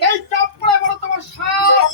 এই চাপড়ে বলো তোমার সাপ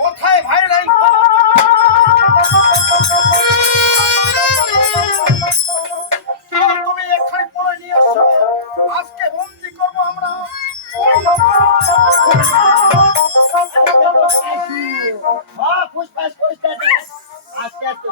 কোথায় ভাই নাই তুমি এখানে পড়ে নিয়ে এসো আজকে বন্দি করবো আমরা আস্তে আস্তে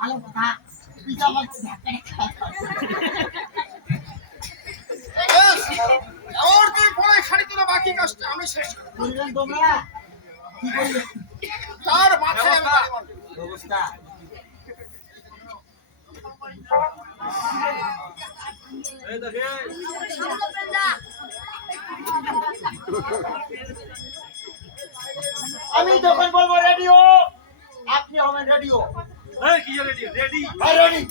ভালো কথা শাড়ি তোলা বাকি কাজটা আমি শেষ করলাম তোমরা কি করলে তার মাথায় অবস্থা এই দেখে আমি যখন বলবো রেডিও আপনি হবেন রেডিও এই কি রেডি রেডি ভাই রেডি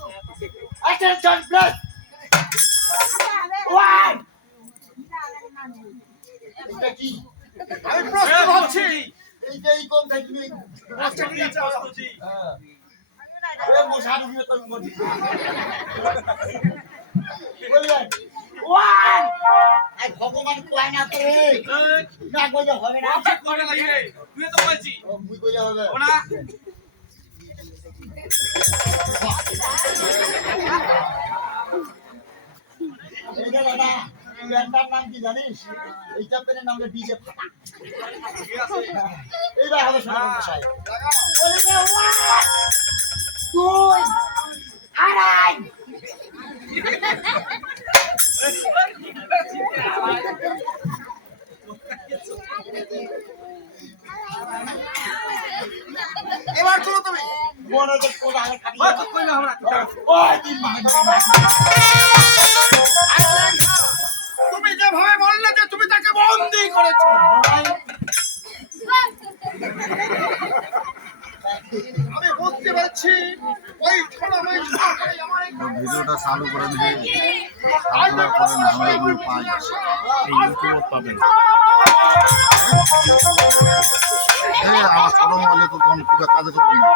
অ্যাটেনশন প্লাস 1 এটা কি আমি প্রশ্ন ভাবছি এইটাই কোন থাকবি প্রশ্ন কি চাচ্ছি হ্যাঁ ওই মশার দিয়ে তো মজি বললেন 1 আই ভগবান কয় না তো না কইলে হবে না ঠিক করে লাগে তুই তো বলছি ও মুই কইলে হবে না এই দাদা ব্যান্ডার নাম কি জানিস? এই চ্যাম্পেনের নাম হলো ডিজে ফাটা। এইবার হবে শোনা মশাই। বলবে 1 2 আড়াই। এবার চলো তুমি। মনোযোগ করে আগে খাবি। ওই তো কইলো আমরা। ওই তুই তুমি যেভাবে বললে যে তুমি তাকে বন্দী করেছো, আমি বুঝতে পারছি ওই সময় আমার এই ভিডিওটা চালু করে দিয়ে আপনারা করেন আমরা এগুলো পাই এই ইউটিউবে পাবেন। আমার ছোট মোবাইলে তো তখন খুব কাজে করবেন না।